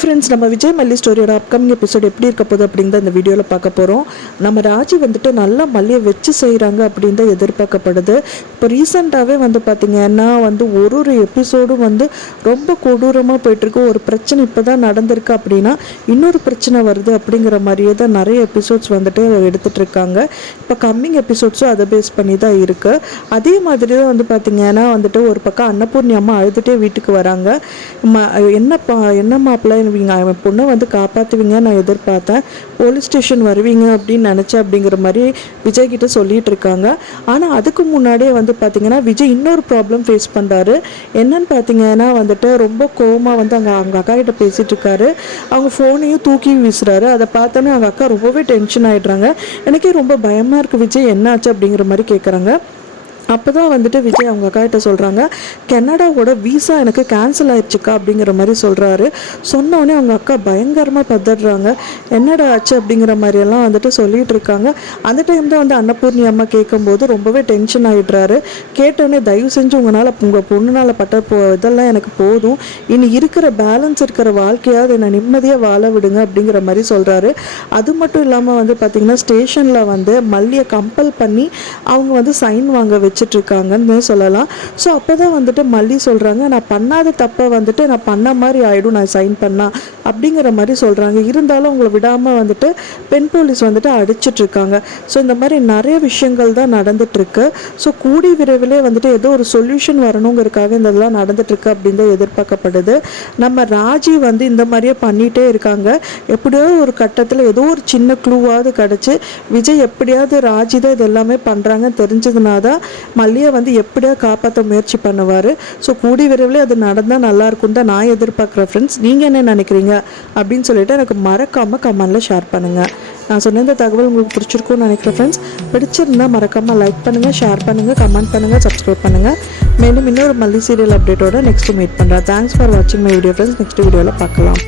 Friends, நம்ம விஜய் மல்லி ஸ்டோரியோட upcoming episode எப்படி இருக்க போகுது அப்படின்னு தான் இந்த வீடியோவில் பார்க்க போகிறோம். நம்ம ராஜி வந்துட்டு நல்லா மல்லியை வச்சு செய்கிறாங்க அப்படின்னு தான் எதிர்பார்க்கப்படுது. இப்போ ரீசெண்டாகவே வந்து பார்த்திங்கன்னா ஒரு எபிசோடும் ரொம்ப கொடூரமாக போயிட்டுருக்கு. ஒரு பிரச்சனை இப்போ தான் நடந்திருக்கு அப்படின்னா இன்னொரு பிரச்சனை வருது அப்படிங்கிற மாதிரியே தான் நிறைய எபிசோட்ஸ் எடுத்துகிட்டு இருக்காங்க. இப்போ கம்மிங் எபிசோட்ஸும் அதை பேஸ் பண்ணி தான் இருக்குது. அதே மாதிரி தான் பார்த்திங்கன்னா ஒரு பக்கம் அன்னபூர்ணி அம்மா அழுதுகிட்டே வீட்டுக்கு வராங்க. என்ன மாப்பிள்ளை அவன் பொண்ணை காப்பாற்றுவீங்க நான் எதிர்பார்த்தேன், போலீஸ் ஸ்டேஷன் வருவீங்க அப்படின்னு நினச்சேன் அப்படிங்கிற மாதிரி விஜய் கிட்ட சொல்லிட்டு இருக்காங்க. ஆனால் அதுக்கு முன்னாடியே பார்த்தீங்கன்னா விஜய் இன்னொரு ப்ராப்ளம் ஃபேஸ் பண்ணுறாரு. என்னன்னு பார்த்தீங்கன்னா ரொம்ப கோவமாக அவங்க அக்கா கிட்ட பேசிகிட்டு இருக்காரு. அவங்க ஃபோனையும் தூக்கி வீசுறாரு. அதை பார்த்தோன்னே அவங்க அக்கா ரொம்பவே டென்ஷன் ஆகிடுறாங்க. எனக்கே ரொம்ப பயமாக இருக்குது, விஜய் என்ன ஆச்சு அப்படிங்கிற மாதிரி கேட்குறாங்க. அப்போ தான் விஜய் அவங்க அக்கா கிட்ட சொல்கிறாங்க, கனடாவோட வீசா எனக்கு கேன்சல் ஆயிடுச்சுக்கா அப்படிங்கிற மாதிரி சொல்கிறாரு. சொன்னோடனே அவங்க அக்கா பயங்கரமாக பதறாங்க. என்னடா ஆச்சு அப்படிங்கிற மாதிரியெல்லாம் சொல்லிகிட்டு இருக்காங்க. அந்த டைம் தான் அன்னபூர்ணி அம்மா கேட்கும்போது ரொம்பவே டென்ஷன் ஆகிடுறாரு. கேட்டோடனே தயவு செஞ்சு உங்கள் பொண்ணுனால் பட்ட இதெல்லாம் எனக்கு போதும், இனி இருக்கிற பேலன்ஸ் இருக்கிற வாழ்க்கையாவது என்னை நிம்மதியாக வாழ விடுங்க அப்படிங்கிற மாதிரி சொல்கிறாரு. அது மட்டும் இல்லாமல் பார்த்திங்கன்னா ஸ்டேஷனில் மல்லியை கம்பல் பண்ணி அவங்க சைன் வாங்க வச்சுட்ருக்காங்கன்னு சொல்லலாம். ஸோ அப்போ தான் மல்லி சொல்கிறாங்க, நான் பண்ணாத தப்பை நான் பண்ண மாதிரி ஆகிடும் நான் சைன் பண்ணால் அப்படிங்கிற மாதிரி சொல்கிறாங்க. இருந்தாலும் அவங்கள விடாமல் பெண் போலீஸ் அடிச்சிட்ருக்காங்க. ஸோ இந்த மாதிரி நிறைய விஷயங்கள் தான் நடந்துகிட்ருக்கு. ஸோ கூடி விரைவிலே ஏதோ ஒரு சொல்யூஷன் வரணுங்கிறதுக்காக இதெல்லாம் நடந்துகிட்ருக்கு அப்படின்னு தான் எதிர்பார்க்கப்படுது. நம்ம ராஜி இந்த மாதிரியே பண்ணிகிட்டே இருக்காங்க. எப்படியோ ஒரு கட்டத்தில் ஏதோ ஒரு சின்ன க்ளூவாவது கிடச்சி விஜய் எப்படியாவது ராஜி தான் இது எல்லாமே பண்ணுறாங்கன்னு தெரிஞ்சதுனா தான் மல்லியை எப்படியா காப்பாற்ற முயற்சி பண்ணுவார். ஸோ கூடி விரைவில் அது நடந்தால் நல்லாயிருக்கும் தான் நான் எதிர்பார்க்குறேன். ஃப்ரெண்ட்ஸ், நீங்கள் என்ன நினைக்கிறீங்க அப்படின்னு சொல்லிட்டு எனக்கு மறக்காமல் கமெண்டில் ஷேர் பண்ணுங்கள். நான் சொன்ன இந்த தகவல் உங்களுக்கு பிடிச்சிருக்கும்னு நினைக்கிறேன். ஃப்ரெண்ட்ஸ், பிடிச்சிருந்தால் மறக்காமல் லைக் பண்ணுங்கள், ஷேர் பண்ணுங்கள், கமெண்ட் பண்ணுங்கள், சப்ஸ்கிரைப் பண்ணுங்கள். மேலும் இன்னொரு மல்லி சீரியல் அப்டேட்டோட நெக்ஸ்ட்டு மீட் பண்ணுறேன். தேங்க்ஸ் ஃபார் வாட்சிங் மை வீடியோ ஃப்ரெண்ட்ஸ். நெக்ஸ்ட் வீடியோவில் பார்க்கலாம்.